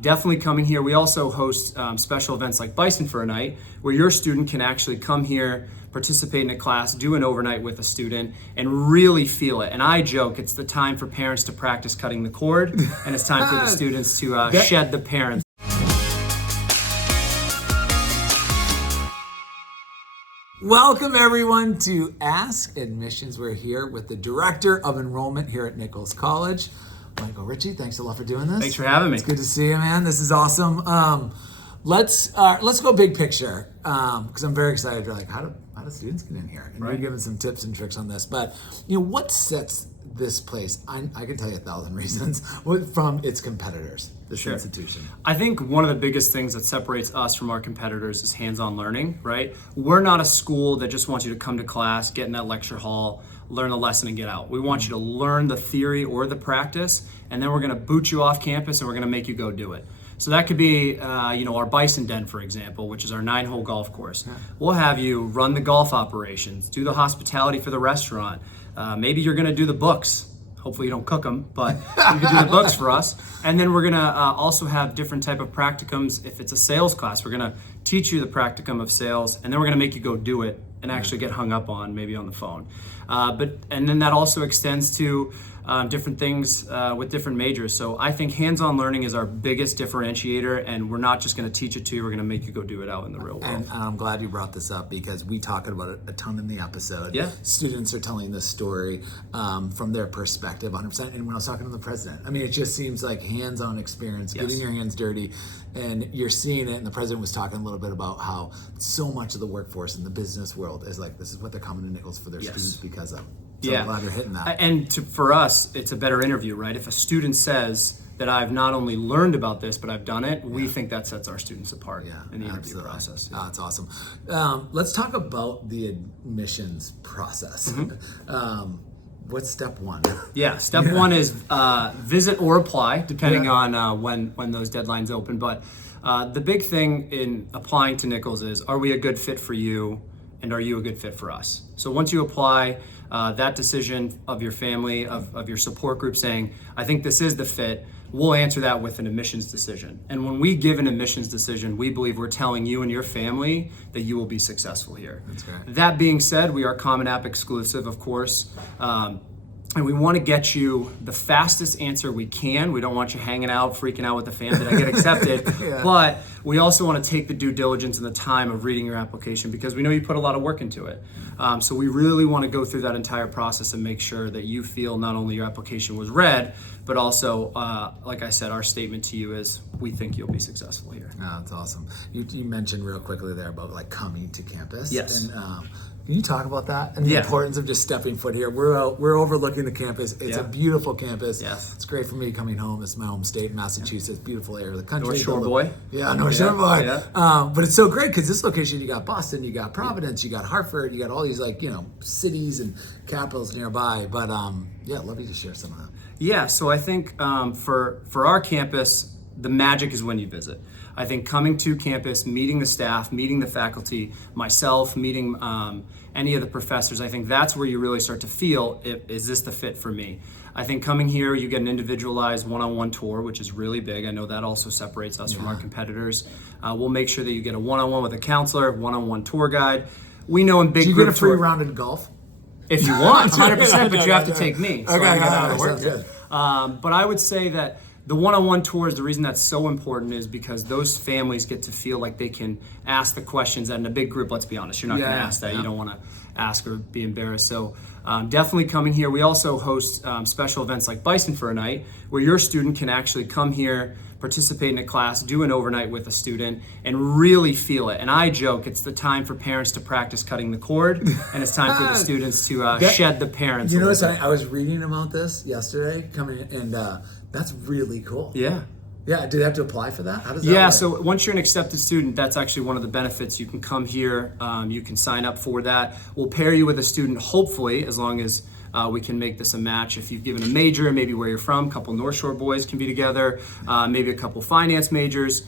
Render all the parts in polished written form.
Definitely coming here. We also host special events like Bison for a Night, where your student can actually come here, participate in a class, do an overnight with a student, and really feel it. And I joke, it's the time for parents to practice cutting the cord, and it's time for the students to shed the parents. Welcome everyone to Ask Admissions. We're here with the Director of Enrollment here at Nichols College, Michael Ritchie. Thanks a lot for doing this. Thanks for having me. It's good to see you, man. This is awesome. Let's go big picture because I'm very excited. You're like, how do students get in here? And you're giving some tips and tricks on this. But what sets this place? I can tell you 1,000 reasons from its competitors. This institution. I think one of the biggest things that separates us from our competitors is hands-on learning, right? We're not a school that just wants you to come to class, get in that lecture hall, learn the lesson and get out. We want you to learn the theory or the practice, and then we're gonna boot you off campus and we're gonna make you go do it. So that could be, our Bison Den, for example, which is our 9-hole golf course. We'll have you run the golf operations, do the hospitality for the restaurant. Maybe you're gonna do the books. Hopefully you don't cook them, but you can do the books for us. And then we're gonna also have different type of practicums. If it's a sales class, we're gonna teach you the practicum of sales, and then we're gonna make you go do it and actually get hung up on, maybe on the phone. And then that also extends to different things with different majors. So I think hands-on learning is our biggest differentiator, and we're not just gonna teach it to you, we're gonna make you go do it out in the real world. And I'm glad you brought this up because we talk about it a ton in the episode. Yeah. Students are telling this story from their perspective 100%. And when I was talking to the president, I mean, it just seems like hands-on experience, getting your hands dirty, and you're seeing it. And the president was talking a little bit about how so much of the workforce in the business world is like, this is what they're coming to Nichols for their students because of. So I'm glad you're hitting that. And for us, it's a better interview, right? If a student says that I've not only learned about this, but I've done it, we think that sets our students apart in the interview process. Oh, that's awesome. Let's talk about the admissions process. What's step one? Step one is visit or apply, depending on when those deadlines open. But the big thing in applying to Nichols is, are we a good fit for you, and are you a good fit for us? So once you apply, that decision of your family, of your support group saying, I think this is the fit, we'll answer that with an admissions decision. And when we give an admissions decision, we believe we're telling you and your family that you will be successful here. That's great. That being said, we are Common App exclusive, of course. And we want to get you the fastest answer we can. We don't want you hanging out, freaking out with the fam that I get accepted. But we also want to take the due diligence and the time of reading your application because we know you put a lot of work into it. So we really want to go through that entire process and make sure that you feel not only your application was read, but also, like I said, our statement to you is we think you'll be successful here. Oh, that's awesome. You mentioned real quickly there about like coming to campus. Yes. And, can you talk about that and the importance of just stepping foot here? We're overlooking the campus. It's a beautiful campus. Yes. It's great for me coming home. It's my home state, Massachusetts. Beautiful area of the country. North Shore boy. Yeah, North Shore boy. Yeah. But it's so great because this location, you got Boston, you got Providence, you got Hartford, you got all these cities and capitals nearby. But I'd love you to share some of that. Yeah, so I think for our campus, the magic is when you visit. I think coming to campus, meeting the staff, meeting the faculty, myself, meeting any of the professors, I think that's where you really start to feel, is this the fit for me? I think coming here, you get an individualized one-on-one tour, which is really big. I know that also separates us from our competitors. We'll make sure that you get a one-on-one with a counselor, one-on-one tour guide. We know in big group Do you get a free round in golf? If you want, 100%, but you have to take me. So Okay, I get out of sounds work. good. But I would say that the one-on-one tours, the reason that's so important is because those families get to feel like they can ask the questions. And in a big group, let's be honest, you're not going to ask that. You don't want to ask or be embarrassed. So definitely coming here. We also host special events like Bison for a Night, where your student can actually come here, participate in a class, do an overnight with a student, and really feel it. And I joke, it's the time for parents to practice cutting the cord, and it's time for the students to shed the parents. You know what? I was reading about this yesterday, and that's really cool. Yeah. Yeah, do they have to apply for that? How does that work? So once you're an accepted student, that's actually one of the benefits. You can come here, you can sign up for that. We'll pair you with a student, hopefully, as long as we can make this a match. If you've given a major, maybe where you're from, a couple North Shore boys can be together, maybe a couple finance majors.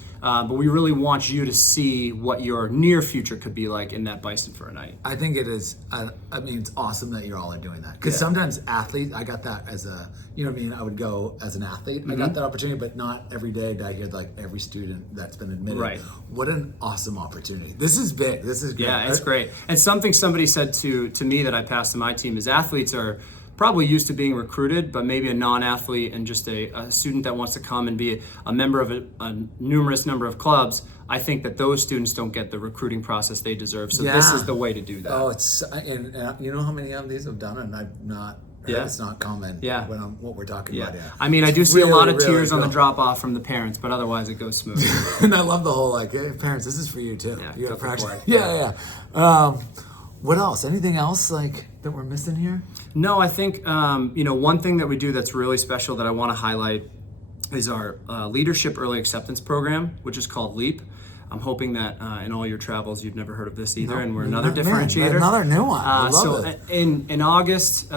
but we really want you to see what your near future could be like in that Bison for a night. I think it is. I mean, it's awesome that you all are doing that, because sometimes athletes, I got that as a, you know what I mean? I would go as an athlete. I got that opportunity, but not every day did I hear like every student that's been admitted. Right. What an awesome opportunity. This is big. This is great. Yeah, it's great. And something somebody said to me that I passed to my team is athletes are probably used to being recruited, but maybe a non-athlete and just a student that wants to come and be a member of a numerous number of clubs, I think that those students don't get the recruiting process they deserve. So this is the way to do that. Oh, it's, and you know how many of these have done it, and I've not, it's not common when what we're talking about. Yeah. I mean, I do see a lot of tears on the drop off from the parents, but otherwise it goes smooth. And I love the whole like, hey, parents, this is for you too. Yeah, you got to practice. Yeah. What else? Anything else like that we're missing here? No, I think one thing that we do that's really special that I want to highlight is our Leadership Early Acceptance Program, which is called LEAP. I'm hoping that in all your travels you've never heard of this either, and we're another differentiator. Another new one. I love it. In August,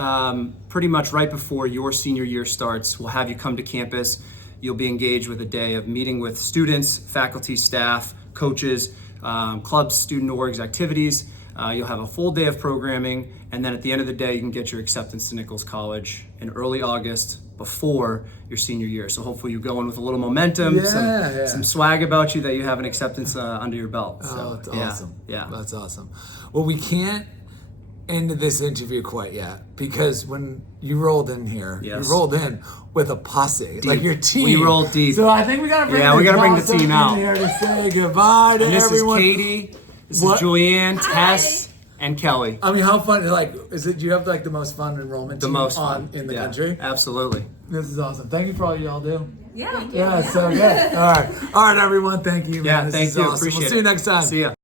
pretty much right before your senior year starts, we'll have you come to campus. You'll be engaged with a day of meeting with students, faculty, staff, coaches, clubs, student orgs, activities. You'll have a full day of programming, and then at the end of the day, you can get your acceptance to Nichols College in early August before your senior year. So hopefully you go in with a little momentum, some swag about you that you have an acceptance under your belt. Oh, that's awesome. Yeah, that's awesome. Well, we can't end this interview quite yet, because when you rolled in here, you rolled in with a posse, like your team. We rolled deep. So I think we gotta bring the team out here to say goodbye to everyone. This is Katie. This is Julianne, Tess, and Kelly. I mean, how fun! Like, do you have like the most fun enrollment team in the country? Absolutely. This is awesome. Thank you for all y'all do. Yeah. Yeah, so good. All right, everyone. Thank you. Man. Thank you. Awesome. Appreciate it. We'll see you next time. See ya.